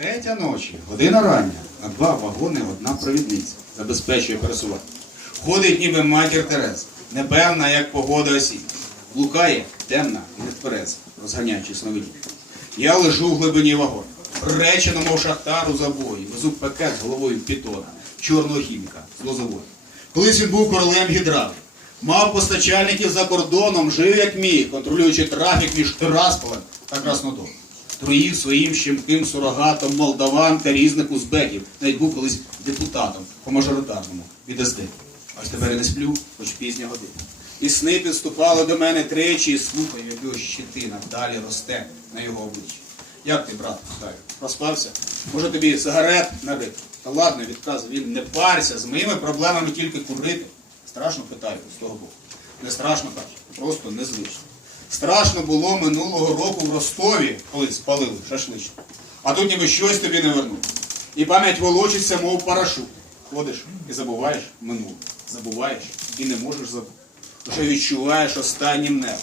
Третя ночі, година рання, на два вагони одна провідниця забезпечує пересування. Ходить ніби матір Тереза, непевна, як погода осінь. Блукає темна і нетвереза, розганяючи сновидіння. Я лежу в глибині вагону, речено, мов шахтар у забої, везу пакет з головою пітона, чорного хіміка з лозової. Колись він був королем гідравлі. Мав постачальників за кордоном, жив як міг, контролюючи трафік між Тирасполем та Краснодолом. Троїв своїм щемким сурогатом молдаван та різних узбеків. Навіть був колись депутатом по мажоритарному від СД. Ось тепер і не сплю, хоч пізня година. І сни підступали до мене тричі, і слухаю, як його щетина далі росте на його обличчі. Як ти, брат, питаю, проспався? Може тобі сигарет нарити? Та ладно, відказує він, не парся, з моїми проблемами тільки курити. Страшно питаю з того боку. Не страшно каже, просто незвично. Страшно було минулого року в Ростові, коли спалили шашличку. А тут ніби щось тобі не вернув. І пам'ять волочиться, мов парашут. Ходиш і забуваєш минуле. Забуваєш і не можеш забути. Вже відчуваєш останнім небо.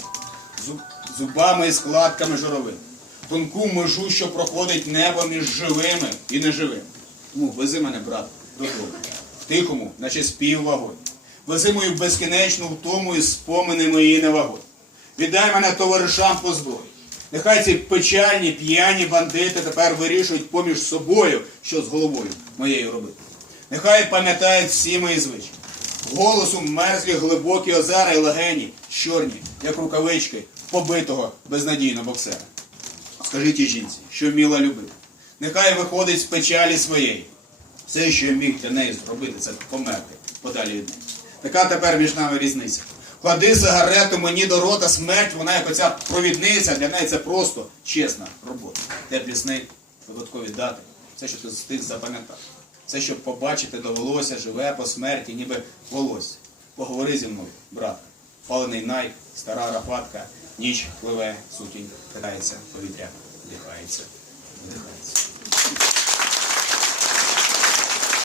Зуб, зубами і складками жировин. Тонку межу, що проходить небо між живими і неживими. Тому вези мене, брат, додому. Тихому, наче спів вагонь. Вези мою безкінечну втому і спомини мої невагоні. Віддай мене товаришам по зброї. Нехай ці печальні, п'яні бандити тепер вирішують поміж собою, що з головою моєю робити. Нехай пам'ятають всі мої звички. Голосу мерзлі глибокі озера і легені, чорні, як рукавички побитого безнадійно боксера. Скажи тій жінці, що вміла любити. Нехай виходить з печалі своєї. Все, що я міг для неї зробити, це померти подалі від неї. Така тепер між нами різниця. Клади сигарету мені до рота, смерть, вона як оця провідниця, для неї це просто чесна робота. Теплі сни, випадкові дати, все, що ти встиг запам'ятати. Все, що побачити довелося, живе по смерті, ніби волосся. Поговори зі мною, брат. Палений найк, стара рахватка, ніч пливе, сутінь, кидається, повітря, вдихається, вдихається.